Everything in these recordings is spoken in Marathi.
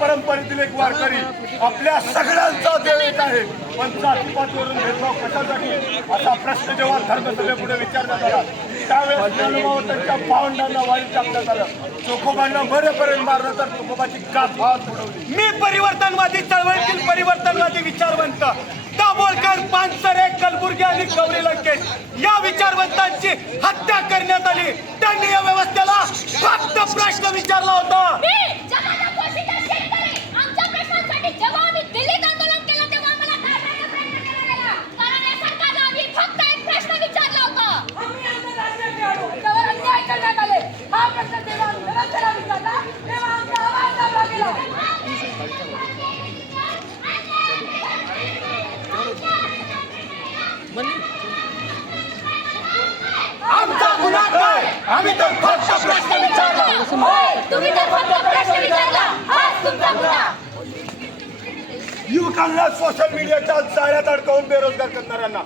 परंपरेतील एक वारकरी आपल्या सगळ्यांचा देव एक आहे. पण जातीपातीवरून भेदभाव कशासाठी? असा प्रश्न जेव्हा धर्मसभेपुढे विचारण्यात आला त्यावेळेस ज्ञानोबा त्यांच्या पावंडांना वाईट टाकण्यात आलं. चोखोबांना मरेपर्यंत मारलं तर चोखोबाची गाठ भात उडवली मी परिवर्तनवादी चळवळीतील परिवर्तनवादी विचारवंत दाभोळकर पानसरे कलबुर्गी आणि गौरी लंकेश या विचारवंतांची हत्या करण्यात आली. त्यांनी या व्यवस्थेला फक्त प्रश्न विचारला होता. आम्ही तर फक्त प्रश्न विचारला. होय, तुम्ही तर फक्त प्रश्न विचारला. हाच तुमचा गुन्हा युवकांना सोशल मीडियाच्या जाळ्यात अडकवून बेरोजगार करणाऱ्यांना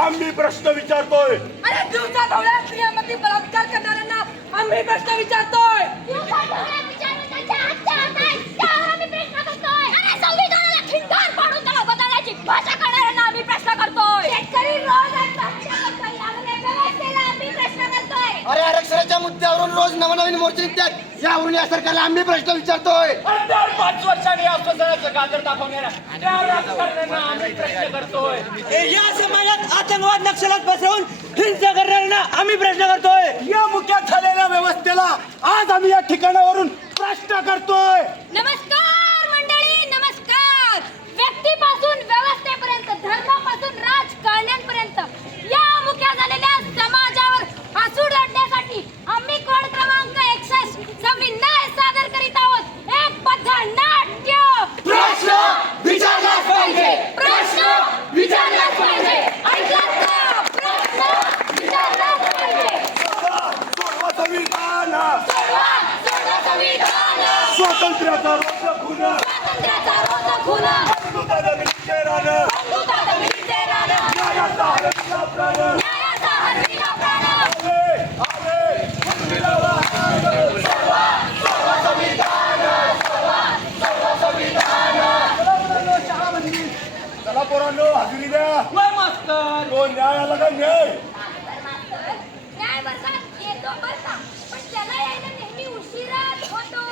आम्ही प्रश्न विचारतोय. अरे दिवसा ढवळ्या स्त्रियांमध्ये बलात्कार करणाऱ्यांना आम्ही प्रश्न विचारतोय. रोज नवनवीन मोर्चे निघतात. यावरून या सरकारला आम्ही प्रश्न विचारतोय. दर पाच वर्षांनी आश्वासनाचं गाजर दाखवणाऱ्या त्या राजकारण्यांना आम्ही प्रश्न करतोय. या समाजात आतंकवाद नक्षलात पसरवून हिंसा करणाऱ्यांना आम्ही प्रश्न करतोय. या मुख्यात झालेल्या व्यवस्थेला आज आम्ही या ठिकाणावरून प्रश्न करतोय. नमस्कार मंडळी नमस्कार. व्यक्तीपासून व्यवस्थेपर्यंत धर्मापासून राजकारण्यांपर्यंत या मुख्य झालेल्या समाजावर हसूड लढण्यासाठी आम्ही कोड क्रमांक एकसष्ट संविधान सादर करीत आहोत एक पथ नाट्य प्रश्न विचारलाच पाहिजे प्रश्न विचारलाच पाहिजे ऐकलात का प्रश्न विचारलाच पाहिजे सोडवा संविधान सोडवा सोडवा संविधान स्वातंत्र्याचा रोज खुन स्वातंत्र्याचा रोज खुन बंधुता दगडीचे रान बंधुता दगडीचे रान न्यायाचा हरवला प्राण. न्यायाचा हरविला प्राण. आले आले. मुक्तीला चला पोरांनो हजेरी द्या. तो का न्याय न्याय बसात येतो बरं का पण त्याला यायला नेहमी उशिराच होतो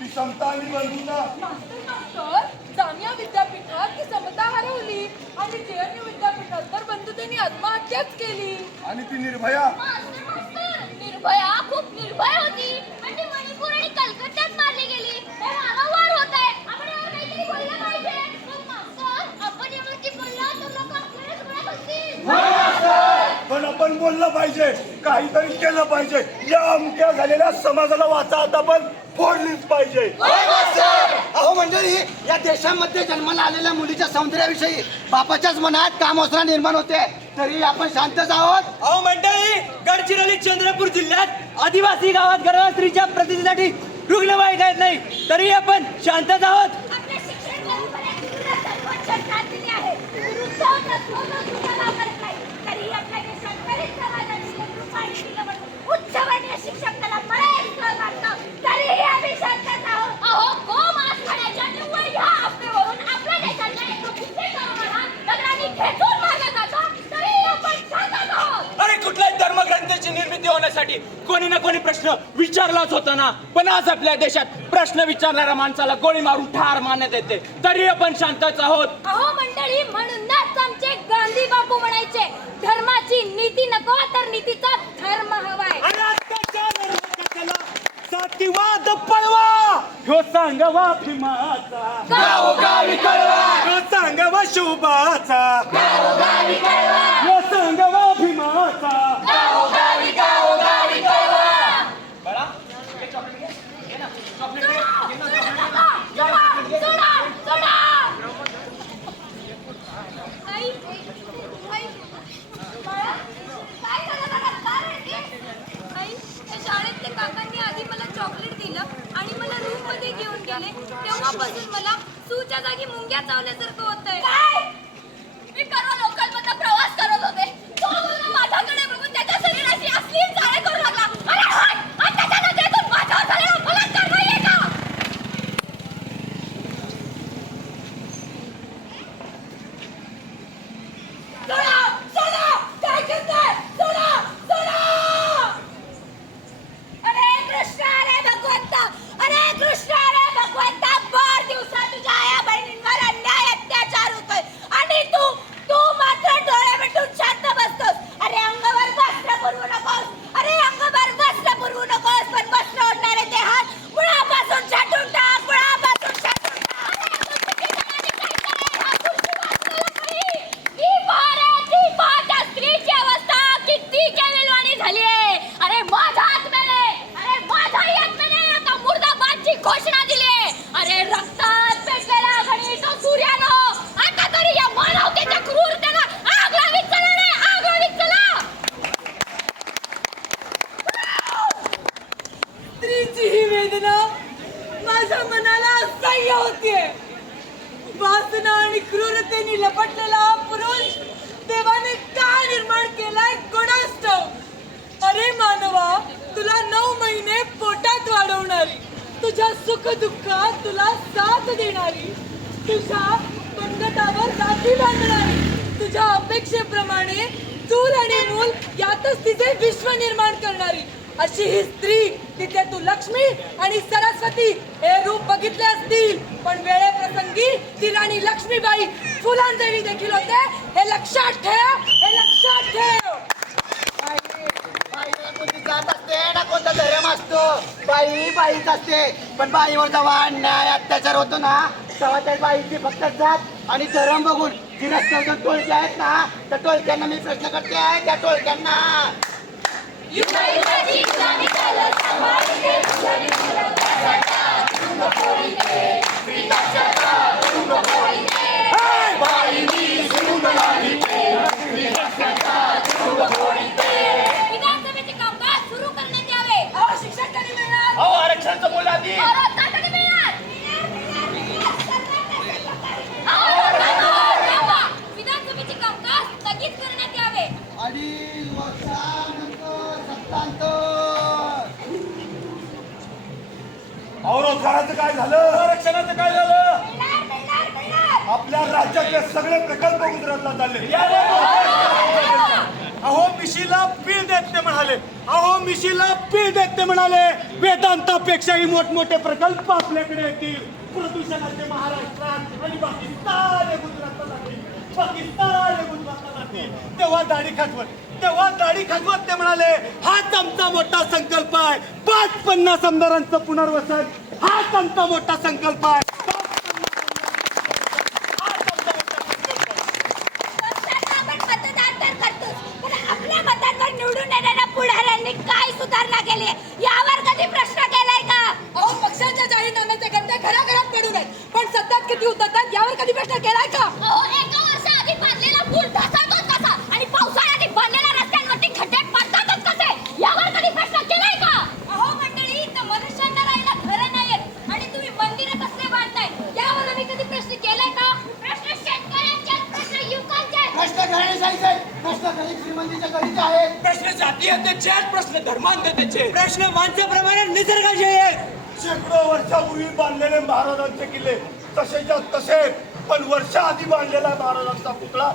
ती समता आणि बंधुता. मास्तर मास्तर जामिया विद्यापीठात ती समता हरवली आणि जेएनयू विद्यापीठात तर बंधुतेने आत्महत्याच केली. आणि ती निर्भया. मास्तर मास्तर निर्भया खूप निर्भय होती. आणि ती मणिपूर आणि कलकत्त्यात मारली गेली. हे वारंवार होत आहे आपण यावर काहीतरी बोललं पाहिजे. पण मास्तर आपण यावरती बोललं तर लोक आपल्याला सुद्धा बसतील. पण आपण बोललं पाहिजे काहीतरी केलं पाहिजे. या अमक्या झालेल्या समाजाला वाचा आता आपण. फोडलीच पाहिजे. अहो मंडळी या देशामध्ये जन्माला आलेल्या मुलीच्या सौंदर्याविषयी बापाच्याच मनात कामोसरा निर्माण होते. तरी आपण शांतच आहोत. अहो मंडळी गडचिरोली चंद्रपूर जिल्ह्यात आदिवासी गावात गर्भ स्त्रीच्या प्रतिष्ठेसाठी रुग्णवाहिका येत नाही. तरी आपण शांतच आहोत. होण्यासाठी कोणी ना कोणी प्रश्न विचारलाच होता ना. पण आज आपल्या देशात प्रश्न विचारणाऱ्या माणसाला गोळी मारून ठार मारण्यात येते. तरी आपण शांतच आहोत. अहो मंडळी म्हणूनच आमचे गांधी बापू म्हणायचे धर्माची नीती नको तर नीतीचा धर्म हवाय. आणि आत्ताच्या निर्वाचनाला जातीवाद पळवा. ह्यो सांगवा भीमाचा. गावोगावी कळवा. ह्यो सांगवा शुभाचा. ह्यो सुख दुःखात तुला साथ देणारी तुझ्या पंगतावर राखी बांधणारी तुझ्या अपेक्षेप्रमाणे चूल आणि मूल यातच तिचे विश्व निर्माण करणारी अशी ही स्त्री तिथे तू लक्ष्मी आणि सरस्वती हे रूप बघितले असतील. पण वेळेप्रसंगी ती राणी लक्ष्मीबाई फुलांदेवी देखील होते. हे लक्षात ठेव हे लक्षात ठेव. जात असते ना कोणता धर्म असतो. बाई बाईच असते पण बाईवर जेव्हा अन्याय अत्याचार होतो ना तेव्हा त्या बाईची फक्त जात आणि धर्म बघून. जी रस्त्यावर दोन टोळके आहेत ना त्या टोळक्यांना मी प्रश्न करते आहे त्या टोळक्यांना. युगायुगाची रोजगाराचं काय झालं? आरक्षणाचं काय झालं? मिळणार मिळणार मिळणार. आपल्या राज्यातले सगळे प्रकल्प गुजरातला चालले. अहो मिशीला पीळ देत ते म्हणाले. अहो मिशीला पीळ देत ते म्हणाले. वेदांतापेक्षाही मोठमोठे प्रकल्प आपल्याकडे येतील. प्रदूषणाचे महाराष्ट्रात आणि पाकिस्तान हे गुजरातला जातील पाकिस्तान तेव्हा दाढी खाटवत तेव्हा दाढी खाटवत ते म्हणाले हाच आमचा मोठा संकल्प आहे. पाच पन्नास आमदारांचं पुनर्वसन. हाच आमचा मोठा संकल्प आहे. प्रश्न धर्मांततेचे प्रश्न माणसाप्रमाणे निसर्गाचे आहेत. शेकडो वर्षापूर्वी बांधलेले महाराजांचे किल्ले तसेच्या तसे पण वर्षा आधी बांधलेला महाराजांचा पुतळा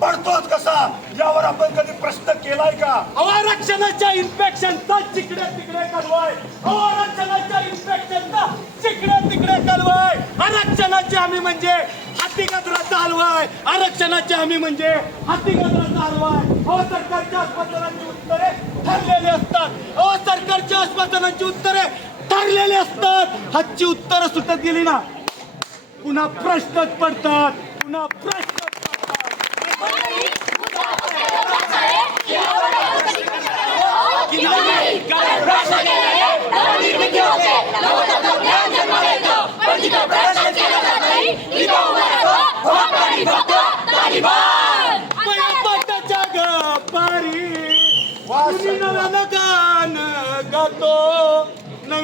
पडतोच कसा? यावर आपण कधी प्रश्न केलाय का? आरक्षणाच्या इन्स्पेक्शनचा जिकडे तिकडे कालवाय आरक्षणाच्या इन्स्पेक्शनचा जिकडे तिकडे कालवाय आरक्षणाची आम्ही म्हणजे हाती गजराचा हलवाय आरक्षणाची आम्ही म्हणजे हाती गजराचा हलवाय अहो सरकारच्या उत्तरे ठरलेली असतात. अ सरकारच्या आश्वासनांची उत्तरे ठरलेली असतात. हातची उत्तरं सुटत गेली ना पुन्हा प्रश्नच पडतात. पुन्हा प्रश्न पडतात